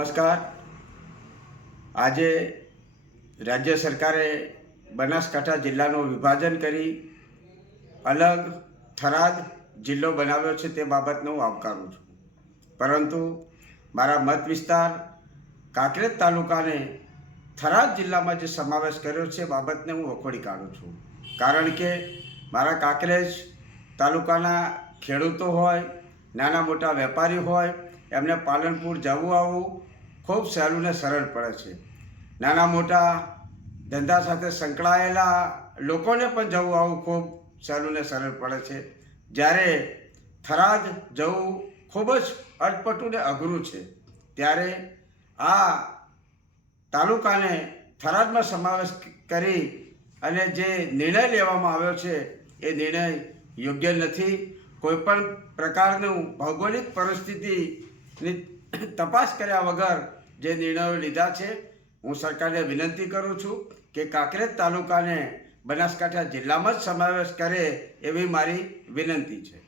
નમસ્કાર. આજે રાજ્ય સરકારે બનાસકાંઠા જિલ્લાનું વિભાજન કરી અલગ થરાદ જિલ્લો બનાવ્યો છે તે બાબતને હું આવકારું છું. પરંતુ મારા મત વિસ્તાર કાંકરેજ તાલુકાને થરાદ જિલ્લામાં જે સમાવેશ કર્યો છે એ બાબતને હું વખોડી કાઢું છું. કારણ કે મારા કાંકરેજ તાલુકાના ખેડૂતો હોય, નાના મોટા વેપારી હોય, એમને પાલનપુર જવું આવવું ખૂબ સહેલું ને સરળ પડે છે. નાના મોટા ધંધા સાથે સંકળાયેલા લોકોને પણ જવું આવવું ખૂબ સહેલું ને સરળ પડે છે. જ્યારે થરાદ જવું ખૂબ જ અટપટું ને અઘરું છે, ત્યારે આ તાલુકાને થરાદમાં સમાવેશ કરી અને જે નિર્ણય લેવામાં આવ્યો છે એ નિર્ણય યોગ્ય નથી. કોઈપણ પ્રકારનું ભૌગોલિક પરિસ્થિતિની તપાસ કર્યા વગર જે નિર્ણયો લીધા છે, હું સરકારને વિનંતી કરું છું કે કાંકરેજ તાલુકાને બનાસકાંઠા જિલ્લામાં જ સમાવેશ કરે એવી મારી વિનંતી છે.